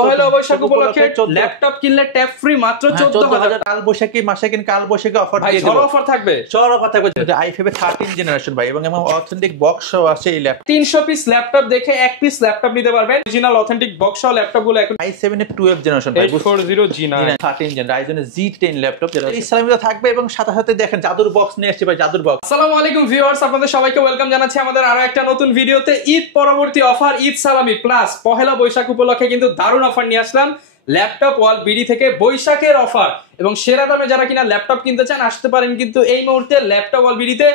পহেলা বৈশাখ উপলক্ষে ল্যাপটপ কিনলে tab free মাত্র 14000। কাল বৈশাখী মাসে কিন কাল বৈশাখী অফার দিয়ে দেব, অফার থাকবে, চড় অফার থাকবে। i5 এর 13 জেনারেশন ভাই এবং অথেন্টিক বক্স সহ আছে এই ল্যাপটপ। 300 পিস ল্যাপটপ দেখে এক পিস ল্যাপটপ নিতে পারবেন। অরিজিনাল অথেন্টিক বক্স সহ ল্যাপটপ গুলো এখন i7 এর 12 জেনারেশন ভাই 840G9 13 gen Ryzen Z10 laptop যেটা ইসলামিতে থাকবে এবং সাথে সাথে দেখেন জাদুর বক্স নিয়ে আসছে ভাই, জাদুর বক্স। আসসালামু আলাইকুম ভিউয়ার্স, আপনাদের সবাইকে ওয়েলকাম জানাচ্ছি আমাদের আরো একটা নতুন ভিডিওতে। ঈদ পরবর্তী অফার ঈদ সালামি প্লাস পহেলা বৈশাখ উপলক্ষে কিন্তু দারুণ অফার নিয়ে আসলাম ল্যাপটপ ওয়াল বিডি থেকে। বৈশাখের অফার এবং সেরা দামে যারা কিনা ল্যাপটপ কিনতে চান আসতে পারেন কিন্তু এই মুহূর্তে ল্যাপটপ ওয়াল বিডিতে।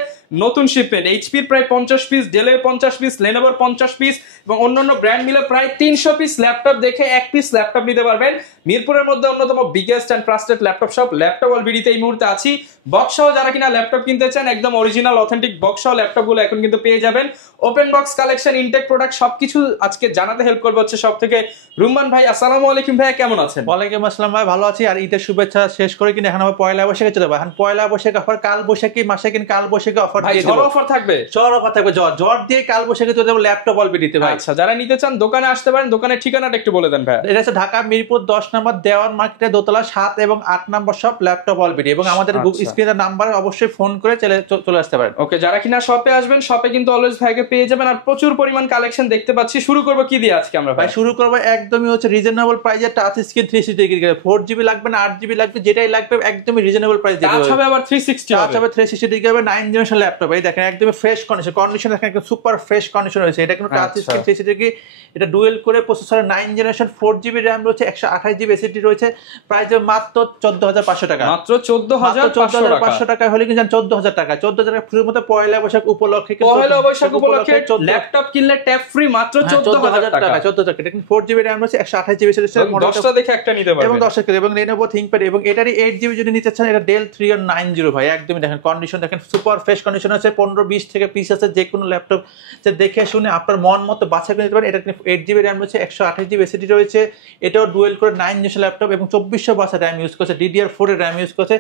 নতুন শিপমেন্ট এইচপির প্রায় 50 পিস, ডেলের 50 পিস, লেনোভোর 50 পিস এবং অন্যান্য ব্র্যান্ড মিলে প্রায় 300 পিস ল্যাপটপ দেখে এক পিস ল্যাপটপ নিতে পারবেন। মিরপুরের মধ্যে অন্যতম biggest and trusted laptop shop laptop wall বিডিতে এই মুহূর্তে আছি। বক্স সহ যারা কিনা ল্যাপটপ কিনতে চান একদম অরিজিনাল অথেন্টিক বক্স সহ ল্যাপটপ গুলো এখন কিন্তু পেয়ে যাবেন। Open box collection, intact product সবকিছু আজকে জানাতে হেল্প করবে হচ্ছে সব থেকে রুম্মান ভাই। আসসালামু আলাইকুম ভাই, কেমন আছেন? ওয়ালাইকুম আসসালাম ভাই, ভালো আছি। আর ঈদের শুভেচ্ছা শেষ করে কিনা এখন আবার পয়লা বৈশাখে চলে যাবে। এখন পয়লা বৈশাখ অফার, কাল বৈশাখী মাসে কিন কাল বৈশাখী অফার দিয়ে দেব। অফার থাকবে, চড় অফার থাকবে, জ্বর দিয়ে কাল বৈশাখে চলে যাবো ল্যাপটপ ওয়াল বিডিতে ভাই। আচ্ছা, যারা নিতে চান দোকানে আসতে পারেন। দোকানের ঠিকানাটা একটু বলে দেন ভাই। এটা হচ্ছে ঢাকা মিরপুর 10 নম্বর দেওয়ান মার্কেটে দোতলা 7 এবং 8 নম্বর শপ ল্যাপটপ ওয়াল বিডি এবং আমাদের স্ক্রিনের নাম্বার অবশ্যই ফোন করে চলে আসতে পারেন। ওকে, যারা কিনা শপে আসবেন শপে কিন্তু অলওয়েজ ভাইকে পেয়ে যাবেন। আর প্রচুর পরিমাণ কালেকশন দেখতে পাচ্ছি। শুরু করব কি দিয়ে আজকে আমরা ভাই? শুরু করবো একদমই হচ্ছে রিজনেবল প্রাইসে টাচ স্ক্রিন 360 ডিগ্রি, 4GB লাগবে না 8GB লাগবে, যেটাই লাগবে একদমই রিজনেবল প্রাইস দিয়ে দেব। হবে আবার 360 হবে 360 ডিগ্রি হবে 9 জেনারেশন ল্যাপটপ। এই দেখেন একদমই ফ্রেশ কন্ডিশন দেখেন, একদম সুপার ফ্রেশ কন্ডিশন রয়েছে। এটা কিন্তু টাচ স্ক্রিন 360 ডিগ্রি, এটা ডুয়েল করে প্রসেসর 9 জেনারেশন, 4GB RAM রয়েছে, 128GB SSD রয়েছে। প্রাইস মাত্র 14500 টাকা, মাত্র 14500 টাকা হলে কিন্তু 14000 টাকা। 14000 টাকা ফ্রির মধ্যে পয়লা বৈশাখ উপলক্ষে, পয়লা বৈশাখ উপলক্ষে ল্যাপটপ কিনলে ট্যাব ফ্রি মাত্র 14000 টাকা। 14000 টাকা। এটা কিন্তু 4GB RAM রয়েছে, 128GB SSD মডেলটা দেখে একটা নিতে পারবেন এবং 10 এবং Lenovo ThinkPad এবং এটারই 8GB যদি নিতে চান এটা Dell 3990 ভাই। একদমই দেখেন কন্ডিশন দেখেন, সুপার ফ্রেশ কন্ডিশন আছে। 15-20 থেকে পিস আছে, যে কোনো ল্যাপটপ যে দেখে শুনে আপনার মন মতো বাছাই করে নিতে পারেন। এটা কিন্তু 8GB RAM রয়েছে, 128GB SSD রয়েছে। এটাও ডুয়েল করে 9 জেনারেশন ল্যাপটপ এবং 2400 বাসা RAM ইউজ করছে, DDR4 এর RAM ইউজ করছে।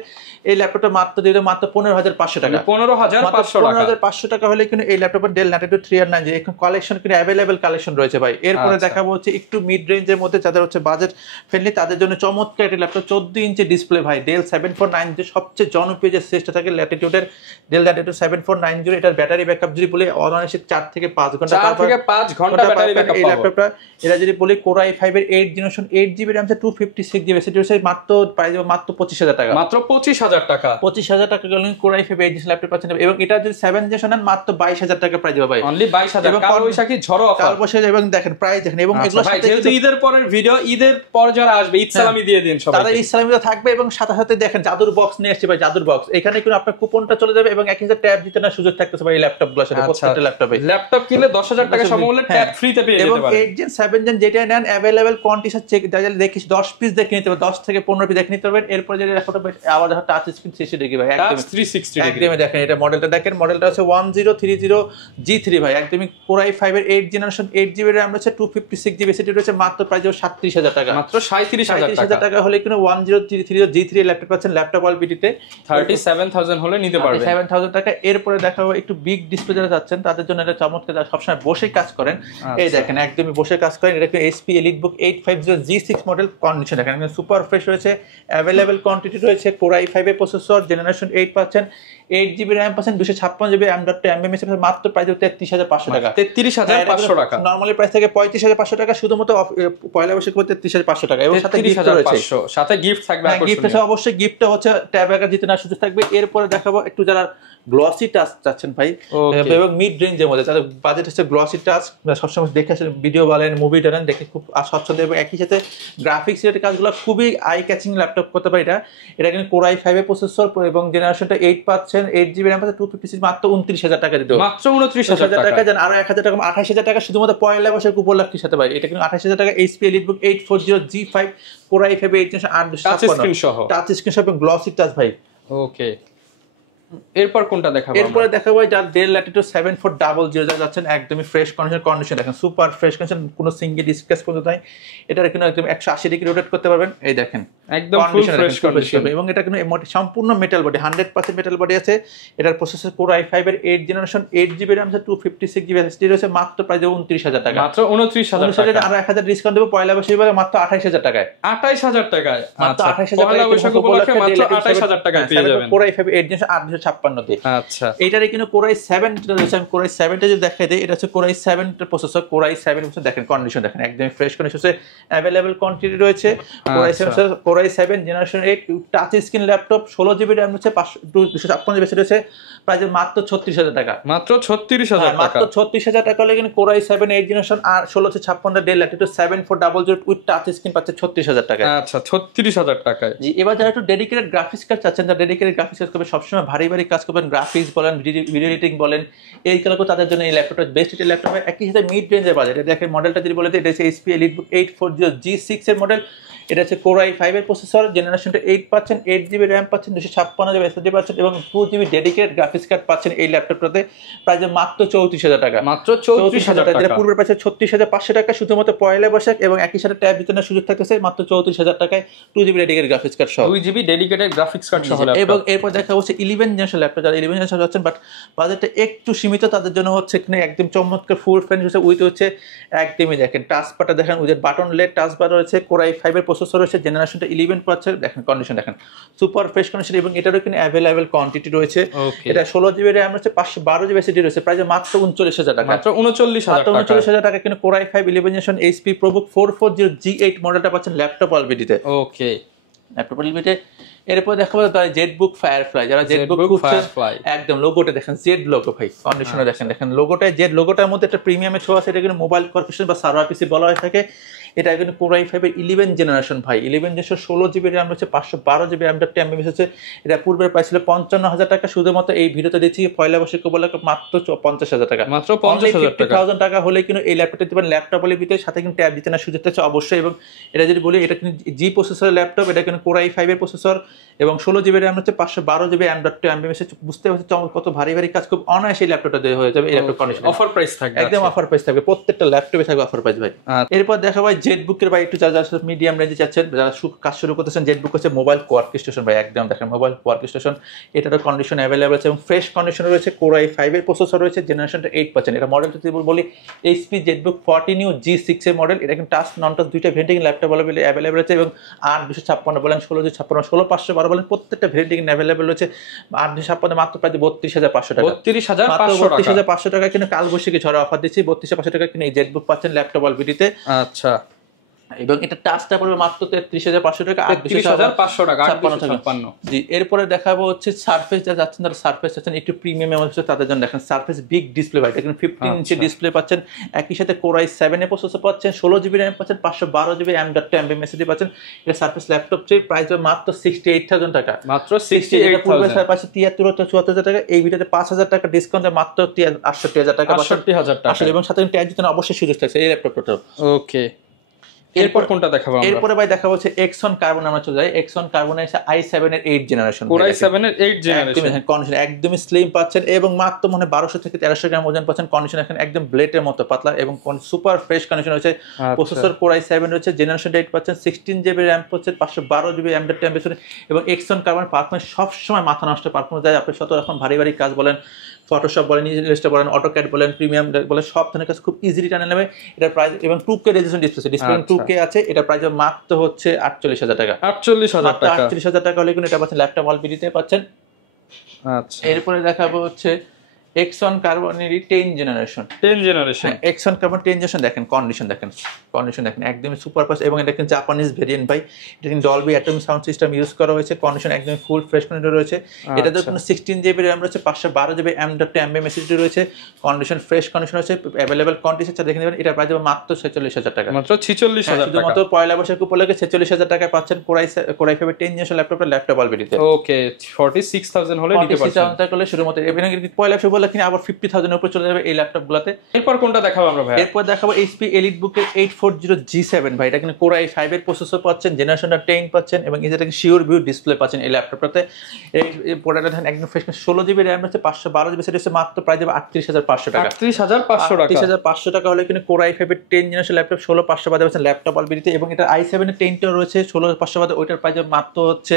এই ল্যাপটপটা মাত্র দিতে মাত্র 15500 টাকা। 15500 টাকা হলে কিন্তু এই ল্যাপটপের Dell Latitude 3990 এখন কালেকশন কিন্তু अवेलेबल কালেকশন রয়েছে ভাই। এরপরে দেখাবো হচ্ছে একটু মিড রেঞ্জের মধ্যে যাদের হচ্ছে বাজেট ফ্রেন্ডলি তাদের জন্য চমৎকার একটা ল্যাপটপ, 14 ইঞ্চি ডিসপ্লে ভাই। Dell 7490 সবচেয়ে জনপ্রিয় যে সিরিজটা থাকে ল্যাটিটিউডের Dell Latitude 7490, এটার ব্যাটারি ব্যাকআপ যদি বলি অনায়াসে 4 থেকে 5 ঘন্টা, 4 থেকে 5 ঘন্টা ব্যাটারি ব্যাকআপ। এই ল্যাপটপটা এটা যদি বলি Core i5 এর 8 generation, 8GB RAM 256GB SSD রয়েছে, মাত্র প্রাইস মাত্র 25000 টাকা। মাত্র 25000 টাকা। 25000 টাকা গেলে Core i5 8 জেনারেশন ল্যাপটপ পাচ্ছেন এবং এটা যদি 7 জেনারেশন নেন মাত্র 22000 টাকা প্রাইস হবে ভাই। অনলি 22000। কাল বৈশাখী ঝড়ো অফার, কাল বৈশাখী এবং দেখেন প্রাইস দেখেন এবং এগুলো সাথে যেহেতু ঈদের পরের ভিডিও, ঈদের পর যারা আসবে ঈদ সালামি দিয়ে দিন সবাই। তাদের ঈদ সালামিটা থাকবে এবং সাথে সাথে দেখেন জাদুর বক্স নিয়ে আসছে ভাই, জাদুর বক্স। এখানে কিন্তু আপনার কুপনটা চলে যাবে এবং 1000 ট্যাব দিতে না সুযোগ থাকতেছে ভাই এই ল্যাপটপগুলোর সাথে। প্রত্যেকটা ল্যাপটপে ল্যাপটপ কিনলে 10000 টাকা সমমূল্যে ট্যাব ফ্রিতে পেয়ে যেতে পারেন। এবং 8 জেন 7 জেন যেটাই নেন अवेलेबल কোয়ান্টিটি চেক দেখি 10 পিস দেখে নিতে হবে, 10 থেকে 15 পিস দেখে নিতে পারবেন। এরপর যে ল্যাপটপ আবার দেখো টাচ স্ক্রিন 360 ডিগ্রি ভাই, একদম 360 ডিগ্রি। একদমই দেখেন এটা মডেলটা দেখেন, মডেলটা হচ্ছে 1030G3 ভাই। একদমই Core i5 এর 8 জেনারেশন, 8GB RAM রয়েছে, 256GB SSD রয়েছে, মাত্র প্রাইস 37000 টাকা। মাত্র 37000 টাকা হলে কিন্তু 1030G3 ল্যাপটপ পাচ্ছেন ল্যাপটপ ওয়াল বিডিতে। 37000 হলে নিতে পারবেন 7000 টাকা। এরপরে দেখাবো একটু বিগ ডিসপ্লে যারা যাচ্ছেন তাদের জন্য এটা চমৎকার, যারা সবসময় বসে কাজ করেন। এই দেখেন একদমই বসে কাজ করেন। এটা HP EliteBook 850G6 model. Condition দেখেন সুপার ফ্রেশ রয়েছে, अवेलेबल কোয়ান্টিটি রয়েছে। Core i5 এর প্রসেসর জেনারেশন 8 পাচ্ছেন, 8GB RAM পাচ্ছেন, 256GB M.2 মাত্র প্রাইস 33500 টাকা। 33500 টাকা। নরমালি প্রাইস থেকে 35500 টাকা, শুধুমাত্র পয়লা বৈশাখ 33500 টাকা এবং সাথে গিফট রয়েছে। সাথে গিফট থাকবে, গিফট আছে অবশ্যই। গিফটটা হচ্ছে ট্যাব ব্যাকআপ জিতে না সুযোগ থাকবে। এরপরে দেখাবো একটু যারা গ্লসি টাচ চাচ্ছেন ভাই এবং মিড রেঞ্জের মধ্যে, তাদের বাজেট হচ্ছে গ্লসি টাচ। সবসময় দেখে ভিডিও বলেন, মুভি টানেন, দেখে খুব স্বচ্ছন্দ এবং একই সাথে গ্রাফিক্স রিলেটেড কাজগুলো খুবই আই ক্যাচিং ল্যাপটপ করতে পারে। এটা কিন্তু Core i5 এর প্রসেসর এবং জেনারেশনটা 8 পাচ্ছেন, 8GB RAM পাচ্ছেন, 256 মাত্র 29000 টাকা দিতে হবে। মাত্র 29000 টাকা। জান আরো 1000 টাকা 28000 টাকা শুধুমাত্র পয়লা বৈশাখ উপলক্ষের সাথে ভাই। এটা কিন্তু 28000 টাকা। HP EliteBook 840G5 Core i5 8 generation 8 touch screen সহ এবং গ্লসি টাচ ভাই। ওকে, এরপর কোনটা দেখাবো? এরপরে দেখাবো যার Dell Latitude 7400 যাচ্ছেন, একদমই ফ্রেশ কন্ডিশন দেখেন, সুপার ফ্রেশ কন্ডিশন, কোনো সিঙ্গেল স্ক্র্যাচ পর্যন্ত নাই। এটা কিন্তু একদম 180 ডিগ্রি রোটেট করতে পারবেন। এই দেখেন একদম ফুল ফ্রেশ কন্ডিশন এবং এটা কিন্তু সম্পূর্ণ মেটাল বডি 100% মেটাল বডি আছে। এটার প্রসেসর কোর i5 এর 8 জেনারেশন 8GB RAM আছে 256GB SSD রয়েছে মাত্র প্রাইস 29000 টাকা। মাত্র 29000 টাকা। আর 1000 ডিসকাউন্ট দেব পয়লা বৈশাখ বলে মাত্র 28000 টাকায়। 28000 টাকায় মাত্র 28000 পয়লা বৈশাখ উপলক্ষে মাত্র 28000 টাকায় পেয়ে যাবেন কোর i5 8 জেনারেশন 856 তে। আচ্ছা এইটারে কিন্তু কোর i7 যেটা রয়েছে আমি কোর i7 টা যদি দেখাই দেই, এটা হচ্ছে কোর i7 এর প্রসেসর। কোর i7 প্রসেসর দেখেন কন্ডিশন দেখেন একদম ফ্রেশ কন্ডিশন আছে, अवेलेबल কোয়ান্টিটি রয়েছে। Core i7 generation 8 touch screen laptop 16GB RAM হচ্ছে 256GB রয়েছে প্রাইস মাত্র 36000 টাকা। মাত্র 36000 টাকা। মাত্র 36000 টাকা হলে কিন্তু কোর i7 8 জেনারেশন আর 1656 Dell Latitude 7400 with touch screen পাচ্ছে 36000 টাকা। আচ্ছা 36000 টাকায়। জি এবার যারা একটু ডেডিকেটেড গ্রাফিক্স কার্ড চাচ্ছেন, যারা ডেডিকেটেড গ্রাফিক্স কাজ করবে সবসময় ভারী ভারী কাজ করবেন, গ্রাফিক্স বলেন ভিডিও এডিটিং বলেন, এই কারণে তাদের জন্য এই ল্যাপটপটা বেস্ট ল্যাপটপ। একই সাথে মিড রেঞ্জের বাজেট দেখেন মডেলটা যদি বলে দিই, এটা হচ্ছে HP EliteBook 840G6 এর মডেল। এটা হচ্ছে কোর i5 এর প্রসেসর, জেনারেশনটা 8 পাচ্ছেন, 8GB RAM পাচ্ছেন, 256GB SSD পাচ্ছেন এবং 2GB ডেডিকেটেড গ্রাফিক্স কার্ড পাচ্ছেন এই ল্যাপটপটাতে প্রাইস মাত্র 34000 টাকা। মাত্র 34000 টাকা। যেটা পূর্বের প্রাইস 36500 টাকা শুধুমাত্র পয়লা বৈশাখ এবং একই সাথে ট্যাব জিতানোর সুযোগ থাকতেছে মাত্র 34000 টাকায় 2GB ডেডিকেটেড গ্রাফিক্স কার্ড সহ। 2GB ডেডিকেটেড গ্রাফিক্স কার্ড সহ ল্যাপটপ। এবং এরপর দেখা হচ্ছে 11 জেনারেশন ল্যাপটপ, যারা 11 জেনারেশন যাচ্ছেন বাট বাজেটটা একটু সীমিত তাদের জন্য হচ্ছে এখানে একদম চমৎকার ফুল ফ্রেশ হচ্ছে উইথ হচ্ছে একদমই দেখেন টাচ বারটা দেখেন with button let touch bar রয়েছে, কোর i5 এর প্রসেসর রয়েছে, জেনারেশনটা 11 পাচ্ছে দেখেন কন্ডিশন দেখেন সুপার ফ্রেশ কন্ডিশন এবং এটারও কিন্তু अवेलेबल কোয়ান্টিটি রয়েছে। এটা 16GB RAM রয়েছে 512GB SSD রয়েছে প্রাইস মাত্র 39000 টাকা। মাত্র 39000 টাকা। 39000 টাকা কিন্তু core i5 11 generation HP ProBook 440G8 মডেলটা পাচ্ছেন ল্যাপটপ অলবিডিতে। ওকে ল্যাপটপ অলবিডিতে। এরপর দেখাবো তারা জেটবুক ফায়ারফ্লাই, যারা জেটবুক একদম লোগোটা দেখেন জেড লোগো ভাই কন্ডিশনে দেখেন লোগোটা জেড লোগোটার মধ্যে একটা প্রিমিয়ামের ছোঁয়া আছে। এটা কিন্তু মোবাইল কর্পোরেশন বা সার্ভার পিসি বলা হয়ে থাকে। এটা কিন্তু কোর i5 এর 11 জেনারেশন ভাই, 11 জেনারেশন 16GB RAM রয়েছে 512GB RAM.2 MB হচ্ছে। এটা পূর্বের প্রাইস ছিল 55000 টাকা, শুধুমাত্র এই ভিডিওতে দিচ্ছি পয়লা বৈশাখ উপলক্ষে মাত্র 50000 টাকা। মাত্র 50000 টাকা। 50000 টাকা হলে কিন্তু এই ল্যাপটপটা দিবেন ল্যাপটপ বলে ভিতরে সাথে কিন্তু ট্যাব দিতে না সুযোগ আছে অবশ্যই। এবং এটা যদি বলি এটা কিন্তু জি প্রসেসরের ল্যাপটপ, এটা কিন্তু কোর i5 এর প্রসেসর এবং 16GB RAM হচ্ছে 512GB RAM.2 MB বুঝতে পারছেন কত ভারী ভারী কাজ খুব অনায়াসে এই ল্যাপটপটা দিয়ে হয়ে যাবে। এই ল্যাপটপ কন্ডিশন অফার প্রাইস থাকবে, একদম অফার প্রাইস থাকবে, প্রত্যেকটা ল্যাপটপে থাকবে অফার প্রাইস ভাই। এরপর দেখা ভাই জেটবুকের ভাই একটু যারা মিডিয়াম রেঞ্জে চাচ্ছেন, যারা কাজ শুরু করতেছেন, জেটবুক হচ্ছে মোবাইল কোয়ার্ক স্টেশন ভাই একদম দেখেন মোবাইল কোয়ার্ক স্টেশন। এটারও কন্ডিশন অ্যাভেলেবল আছে এবং ফ্রেশ কন্ডিশন রয়েছে। কোর i5 এর প্রসেসর রয়েছে, জেনারেশনটা 8 পাচ্ছেন। এটা মডেলটা যদি বলি HP জেটবুক 40 নিউ G6 এর মডেল। এটা কিন্তু টাচ নন টাচ দুইটা ভেরিয়েন্টিং ল্যাপটপ অ্যাভেলেবল আছে এবং 8256 বলেন 1656 16512 বলেন প্রত্যেকটা ভেরিয়েন্টিং অ্যাভেলেবল রয়েছে। 8256 মাত্র প্রায় 32500 টাকা। 32500 টাকা কিন্তু কালবৈশাখী ঝড়ে অফার দিচ্ছি। 32500 টাকা কিন্তু এই জেটবুক পাচ্ছেন ল্যাপটপ অলবিডিতে। আচ্ছা এবং এটা টাচটা পড়বে মাত্র 33500 টাকা 33500 টাকা 56। জি এরপরে দেখাবো হচ্ছে সারফেস, যারা যাচ্ছেন তারা সারফেস যাচ্ছেন একটু প্রিমিয়াম হচ্ছে তাদের জন্য দেখেন সারফেস বিগ ডিসপ্লে ভাই, এটা 15 ইঞ্চি ডিসপ্লে পাচ্ছেন। একই সাথে কোর i7 এর প্রসেসর পাচ্ছেন, 16GB RAM পাচ্ছেন, 512GB RAM.2 MB SSD পাচ্ছেন। এটা সারফেস ল্যাপটপ প্রাইস মাত্র 68000 টাকা। মাত্র 68000 পাচ্ছে 73000 টাকা। এই ভিডিওতে 5000 টাকা ডিসকাউন্টে মাত্র 68000 টাকা 68000 টাকা এবং সাথে ট্যাগ দিতে অবশ্যই সুযোগ থাকছে এই ল্যাপটপটা। ওকে এরপর কোনটা দেখাবো আমরা? এরপরে ভাই দেখাবো হচ্ছে এক্সন কার্বন। আমরা চলে যাই এক্সন কার্বন এর i7 এর 8 জেনারেশন, কোর i7 এর 8 জেনারেশন কন্ডিশন একদমই স্লিম পাচ্ছেন এবং মাত্র মনে 1200 থেকে 1300 গ্রাম ওজন পাচ্ছেন। কন্ডিশন এখন একদম ব্লেডের মতো পাতলা এবং সুপার ফ্রেশ কন্ডিশন হচ্ছে। প্রসেসর কোর i7 রয়েছে, জেনারেশন 8 পাচ্ছেন, 16GB RAM পাচ্ছেন, 512GB RAM.2 MB এবং এক্সন কার্বন পারফরম্যান্স সব সময় মাথা নষ্ট পারফরম্যান্স দেয়। আপনি শত এখন ভারী ভারী কাজ বলেন, ফটোশপ বলেন, ইলাস্ট্রেটর বলেন, অটোক্যাড বলেন, প্রিমিয়াম বলেন, সব ধরনের কাজ খুব ইজিলি টানে নেবে। এটা প্রাইস এবং 2K রেজোলিউশন ডিসপ্লে 2K আছে। এটা প্রাইস মাত্র হচ্ছে 48000 টাকা। 48000 টাকা হলে কিন্তু এটা পাচ্ছেন ল্যাপটপ অলবিডিতে পাচ্ছেন। আচ্ছা এরপরে দেখাবো হচ্ছে এক্সন কার্বনের 10 জেনারেশন এক্সন কার্বন 10 জেনারেশন দেখেন কন্ডিশন দেখেন একদমই সুপার ফাস্ট এবং এটা কিন্তু জাপানিজ ভেরিয়েন্ট ভাই। এটা কিন্তু Dolby atom sound system use করা হয়েছে। কন্ডিশন একদমই ফুল ফ্রেশ কন্ডিশন রয়েছে। এটাতে কোনো 16GB RAM রয়েছে, 512GB RAM.2 MB SSD রয়েছে। কন্ডিশন ফ্রেশ কন্ডিশন রয়েছে, अवेलेबल কোয়ান্টিটি আছে দেখে নেবেন। এটা প্রাইস মাত্র 46000 টাকা। মাত্র 46000 টাকা। শুধুমাত্র পয়লা বৈশাখ উপলক্ষে 46000 টাকায় পাচ্ছেন কোর i5 এর 10 জেনারেশন ল্যাপটপ অলবিডিতে। ওকে 46000 হলে নিতে পারছেন। 46000 টাকা হলে শুধুমাত্র পয়লা বৈশাখ করলে কিনা আবার 50,000 এর উপরে চলে যাবে এই ল্যাপটপগুলোতে। এরপর কোনটা দেখাবো আমরা ভাই? এরপর দেখাবো HP EliteBook এর 840G7 ভাই। এটা কিন্তু Core i5 এর প্রসেসর পাচ্ছেন, জেনারেশনটা 10 পাচ্ছেন এবং এটা শিওর ভিউ ডিসপ্লে পাচ্ছেন এই ল্যাপটপটাতে। এই প্রোডাক্টটা দেখেন একদম ফ্রেশ, 16GB RAM আছে, 512GB সেট আছে, মাত্র প্রাইস দেবে 38,500 টাকা। 38,500 টাকা। 38,500 টাকা হলে কিন্তু Core i5 এর 10 জেনারেশন ল্যাপটপ 16,500 বাদে পাচ্ছেন ল্যাপটপ অলবিডিতে, এবং এটা i7 এর 10টা রয়েছে 16,500 বাদে, ওইটার প্রাইস মাত্র হচ্ছে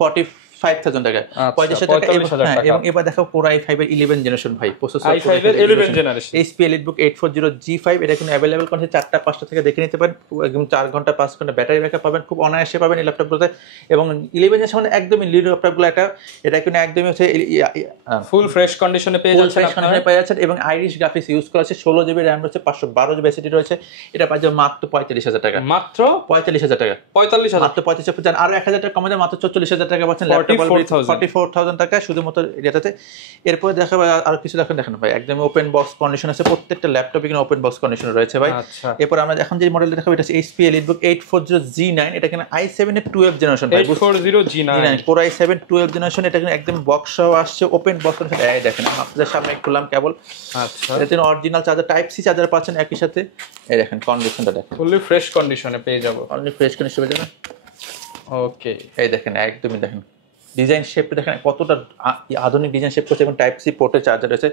45,000 টাকা, 45,000 টাকা। এবং এবার দেখো Core i5 এর 11 জেনারেশন ভাই, প্রসেসর i5 এর 11 জেনারেশন HP EliteBook 840G5। এটা কিন্তু अवेलेबल করছে 4টা 5টা থেকে দেখে নিতে পারেন, একদম 4 ঘন্টা 5 ঘন্টা ব্যাটারি ব্যাকআপ পাবেন, খুব অনায়াসে পাবেন এই ল্যাপটপগুলোতে। এবং 11 জেনারেশন মানে একদমই লিড ল্যাপটপগুলো, এটা কিন্তু একদমই হচ্ছে ফুল ফ্রেশ কন্ডিশনে পেয়ে যাচ্ছেন আপনারা, পেয়ে যাচ্ছেন। এবং আইরিশ গ্রাফিক্স ইউজ করা আছে, 16GB RAM রয়েছে, 512GB SSD রয়েছে। এটা পাওয়া যাবে মাত্র 45,000 টাকা। মাত্র 45,000 টাকা, 45,000 মাত্র 45,000। আর 1,000 টাকা কমে যায়, মাত্র 44,000 টাকা পাচ্ছেন ল্যাপটপ 44,000 টাকা শুধুমাত্র এটাতে। এরপরে দেখাবো আর কিছু দেখেন ভাই, একদম ওপেন বক্স কন্ডিশন আছে, প্রত্যেকটা ল্যাপটপে কিন্তু ওপেন বক্স কন্ডিশন রয়েছে ভাই। এরপর আমরা এখন যে মডেলটা দেখাবো এটা হচ্ছে HP EliteBook 840G9। এটা কিন্তু i7 এর 12 জেনারেশন ভাই, 840G9 Core i7 12 জেনারেশন। এটা কিন্তু একদম বক্স সহ আসছে, ওপেন বক্স কন্ডিশন। এই দেখেন আপনাদের সামনে খুললাম কেবল। আচ্ছা, এটাতে original charger type C charger পাচ্ছেন একই সাথে। এই দেখেন কন্ডিশনটা দেখেন, ফুললি ফ্রেশ কন্ডিশনে পেয়ে যাবো, অনলি ফ্রেশ কন্ডিশনে পেয়ে যাবেন। ওকে, এই দেখেন একদমই দেখেন ডিজাইন শেপটা দেখেন কতটা আধুনিক ডিজাইন শেপ করছে, এবং টাইপ সি পোর্টে চার্জার আছে।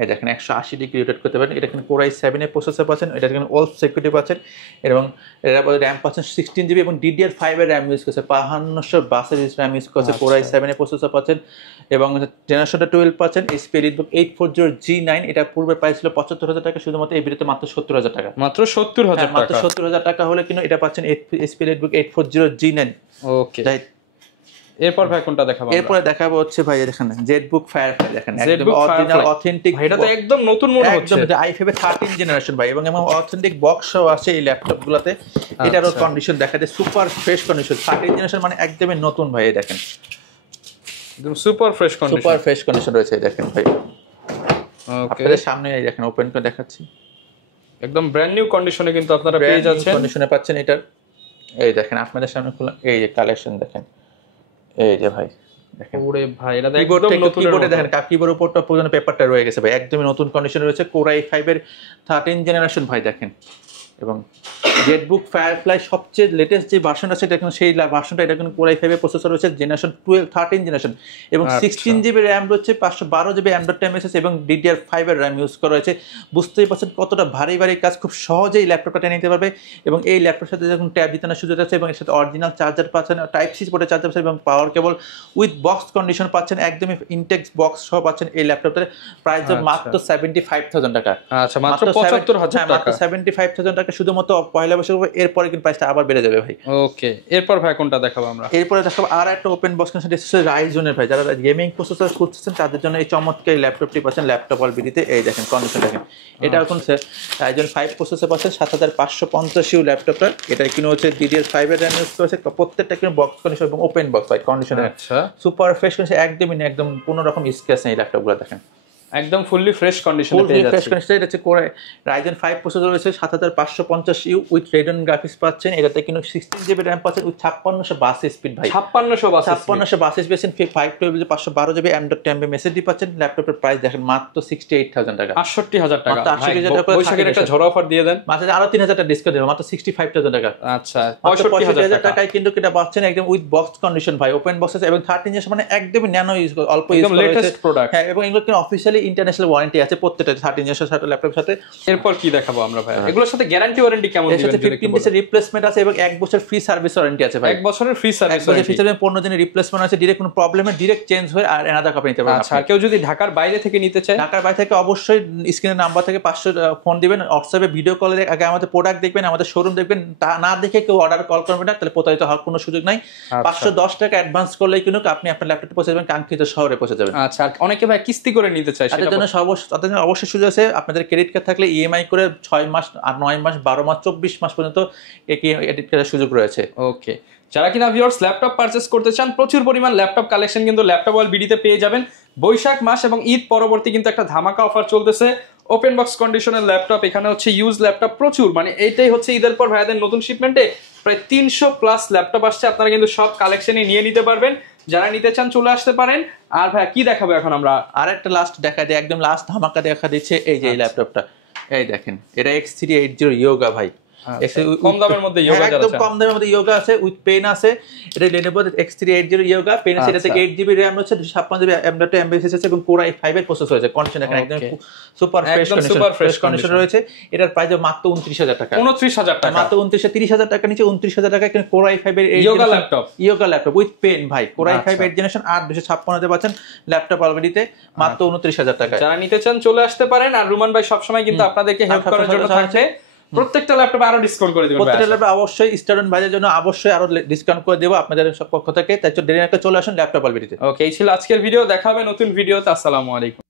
এই দেখেন 180 ডিগ্রি রোটেট করতে পারেন। এটা কিন্তু Core i7 এর প্রসেসর পাচ্ছেন, এটা কিন্তু অল সিকিউরিটি পাচ্ছেন, এবং এর র্যাম পাচ্ছেন 16GB, এবং DDR5 এর র্যাম ইউজ করছে, 5200 র্যাম ইউজ করছে। Core i7 এর প্রসেসর পাচ্ছেন, এবং জেনারেশনটা 12 পাচ্ছেন। HP EliteBook 840G9। এটা পূর্বে প্রাইস ছিল 75,000 টাকা, শুধুমাত্র এই ভিডিওতে মাত্র 70,000 টাকা। মাত্র 70,000 টাকা, মাত্র 70,000 টাকা হলে কিন্তু এটা পাচ্ছেন HP EliteBook 840G9। ওকে, এরপর ভাই কোনটা দেখাবো? এরপরে দেখাবো হচ্ছে ভাই দেখেন ZBook Firefly। দেখেন একদম অরিজিনাল অথেন্টিক, এটা তো একদম নতুন মনে হচ্ছে, একদম i5 এর 13 জেনারেশন ভাই, এবং অথেন্টিক বক্স সহ আছে এই ল্যাপটপগুলোতে। এটারও কন্ডিশন দেখা যায় সুপার ফ্রেশ কন্ডিশন, 13 জেনারেশন মানে একদমই নতুন ভাই। এই দেখেন একদম super fresh condition, super fresh condition রয়েছে। এই দেখেন ভাই, ওকে, আপনাদের সামনে এই দেখেন ওপেন করে দেখাচ্ছি, একদম ব্র্যান্ড নিউ কন্ডিশনে কিন্তু আপনারা পেয়ে যাচ্ছেন, কন্ডিশনে পাচ্ছেন এটা। এই দেখেন আপনাদের সামনে খোলা, এই যে কালেকশন দেখেন, এই যে ভাই দেখেন, ওরে ভাই এটা একদম নতুন। কিবোর্ডে দেখেন কিবোর্ডের উপরটা পর্যন্ত পেপারটা রয়ে গেছে ভাই, একদমই নতুন কন্ডিশনে রয়েছে। Core i5 এর 13 জেনারেশন ভাই দেখেন। এবং ZBook Firefly সবচেয়ে লেটেস্ট যে ভার্সন আছে দেখুন, সেই ভার্সনটা এটা কিন্তু Core i5 এর প্রসেসর রয়েছে, জেনারেশন 13 জেনারেশন, এবং 16GB RAM রয়েছে, 512GB Android মেসেজ, এবং DDR5 এর RAM ইউজ করা হয়েছে। বুঝতেই পারছেন কতটা ভারী কাজ খুব সহজেই ল্যাপটপটা টেনে নিতে পারবে। এবং এই ল্যাপটপের সাথে যখন ট্যাব জিতানোর সুযোগ আছে, এবং এর সাথে অরিজিনাল চার্জার পাচ্ছেন, টাইপ সি পোর্টে চার্জার পাচ্ছেন, এবং পাওয়ার কেবল উইথ বক্স কন্ডিশন পাচ্ছেন, একদমই ইনটেক্স বক্স সহ পাচ্ছেন এই ল্যাপটপটার। প্রাইস মাত্র 75,000 টাকা। আচ্ছা, মাত্র 75,000 টাকা, মাত্র 75,000 টাকা শুধুমাত্র পয়লা বৈশাখ। এরপরে কিন্তু প্রাইসটা আবার বেড়ে যাবে ভাই। ওকে, এরপর ভাই কোনটা দেখাবো আমরা? এরপরে দেখাবো আর একটা ওপেন বক্স কন্ডিশন হচ্ছে Ryzen ভাই, যারা গেমিং প্রসেসর খুঁজছেন তাদের জন্য এই চমৎকার ল্যাপটপটি পাচ্ছেন ল্যাপটপ অলবিডিতে। এই দেখেন কন্ডিশন দেখেন, এটা এখন Ryzen 5 প্রসেসর পাচ্ছেন, 7550 ল্যাপটপটা। এটা কিন্তু হচ্ছে DDR5 এর RAM ইউজ করেছে, প্রত্যেকটা কিন্তু বক্স কন্ডিশন এবং ওপেন বক্স ভাই কন্ডিশন। আচ্ছা, সুপার ফ্রেশ কন্ডিশন, একদমই একদম কোনো রকম স্ক্র্যাচ নেই ল্যাপটপগুলো দেখেন, একদম ফুললি ফ্রেশ কন্ডিশনে পেয়ে যাচ্ছে। এটা হচ্ছে Core Ryzen 5 প্রসেসর রয়েছে, 7550U উইথ Radeon গ্রাফিক্স পাচ্ছেন। এটাতে কিন্তু 16GB RAM পাচ্ছেন উইথ 5600 স্পিড ভাই, 5600 স্পিড পাচ্ছেন। 512 512GB M.2 মেসেজডি পাচ্ছেন। ল্যাপটপের প্রাইস দেখেন মাত্র 68,000 টাকা, 68,000 টাকা। 68,000 টাকা বৈশাখের একটা ঝড় অফার দিয়ে দেন, মাত্র আরো 3,000 টাকা ডিসকাউন্ট দেব, মাত্র 65,000 টাকা। আচ্ছা, 65,000 টাকায় কিন্তু এটা পাচ্ছেন একদম উইথ বক্স কন্ডিশন ভাই, ওপেন বক্স আছে, এবং 13 জেনারেশন মানে একদমই ন্যানো ইউজ, অল্প ইউজ করা লেটেস্ট প্রোডাক্ট। হ্যাঁ, এবং এগুলো কিন্তু অফিশিয়ালি ইন্টারন্যাশনাল ওয়ারেন্টি আছে প্রত্যেকটা 13 জেনারেশন ল্যাপটপের সাথে। এরপর কি দেখাবো আমরা ভাই? এগুলোর সাথে গ্যারান্টি ওয়ারেন্টি কেমন দিবেন? এর সাথে 15 ডেজ রিপ্লেসমেন্ট আছে, এবং 1 বছর ফ্রি সার্ভিস ওয়ারেন্টি আছে ভাই। 1 বছরের ফ্রি সার্ভিস ওয়ারেন্টি, 15 দিনের রিপ্লেসমেন্ট আছে, ডাইরেক্ট কোনো প্রবলেমে ডাইরেক্ট চেঞ্জ হয়ে আর এনাদার কপি নিতে পারবেন। আচ্ছা, আর কেউ যদি ঢাকার বাইরে থেকে নিতে চায়? ঢাকার বাইরে থেকে অবশ্যই স্ক্রিনের নাম্বার থেকে 500 ফোন দিবেন, হোয়াটসঅ্যাপে ভিডিও কলে আগে আমাদের প্রোডাক্ট দেখবেন, আমাদের শোরুম দেখবেন, তা না দেখে কেউ অর্ডার কল করবেন না, তাহলে প্রতারিত হওয়ার কোনো সুযোগ নাই। 510 টাকা অ্যাডভান্স করলেই কিন্তু আপনি আপনার ল্যাপটপে পৌঁছে যাবেন, কাঙ্ক্ষিত শহরে পৌঁছে যাবেন। আচ্ছা, আর অনেকে ভাই কিস্তি করে নিতে চায়, তাদের জন্য অবশ্যই সুযোগ আছে। আপনাদের ক্রেডিট কার্ড থাকলে ইএমআই করে 6 মাস, 9 মাস, 12 মাস, 24 মাস পর্যন্ত ক্রেডিট কার্ডের সুযোগ রয়েছে। ওকে, যারা কিনা ভিউয়ার্স ল্যাপটপ পারচেজ করতে চান, প্রচুর পরিমাণ ল্যাপটপ কালেকশন কিন্তু ল্যাপটপ ওয়াল বিডিতে পেয়ে যাবেন। বৈশাখ মাস এবং ঈদ পরবর্তী কিন্তু একটা ধামাকা অফার চলতেছে। ওপেন বক্স কন্ডিশনের ল্যাপটপ, এখানে হচ্ছে ইউজ ল্যাপটপ প্রচুর, মানে এইটাই হচ্ছে ঈদের পর ভাইয়াদের নতুন শিপমেন্টে প্রায় 300+ ল্যাপটপ আসছে, আপনারা কিন্তু সব কালেকশনই নিয়ে নিতে পারবেন। যারা নিতে চান চলে আসতে পারেন। আর ভাই কি দেখাবো এখন আমরা? আর একটা লাস্ট দেখা দিই, একদম লাস্ট ধামাকা দেখা দিচ্ছে এই যে এই ল্যাপটপটা, এই দেখেন এটা X380 ইয়োগা ভাই। কম দামের মধ্যে ইয়োগা, একদম কম দামের মধ্যে ইয়োগা আছে, উইথ পেন আছে। এটা Lenovo X380 ইয়োগা পেন আছে। এটা থেকে 8GB RAM আছে, 256GB M.2 MBS আছে এবং Core i5 এর প্রসেসর আছে। কন্ডিশন এখন একদম সুপার ফ্রেশ কন্ডিশন রয়েছে। এটার প্রাইস মাত্র 29,000 টাকা। 29,000 টাকা, মাত্র 30,000 টাকা নিচে 29,000 টাকা কিন্তু Core i5 এর ইয়োগা ল্যাপটপ উইথ পেন ভাই। Core i5 8th জেনারেশন 8 256 পাচ্ছেন ল্যাপটপ অলরেডিতে মাত্র 29,000 টাকা। যারা নিতে চান চলে আসতে পারেন। আর রুমান ভাই সবসময় কিন্তু আপনাদেরকে হেল্প করার জন্য থাকছে। প্রত্যেকটা ল্যাপটপে আরো ডিসকাউন্ট করে দিবেন। প্রত্যেকটা ল্যাপটপে অবশ্যই স্টুডেন্ট ভাইদের জন্য অবশ্যই আরো ডিসকাউন্ট করে দেব আপনাদের সব পক্ষ থেকে। তাই দেরি না করে চলে আসুন ল্যাপটপ অলরেডিতে। ওকে, এই ছিল আজকের ভিডিও। দেখা হবে নতুন ভিডিওতে। আসসালামু আলাইকুম।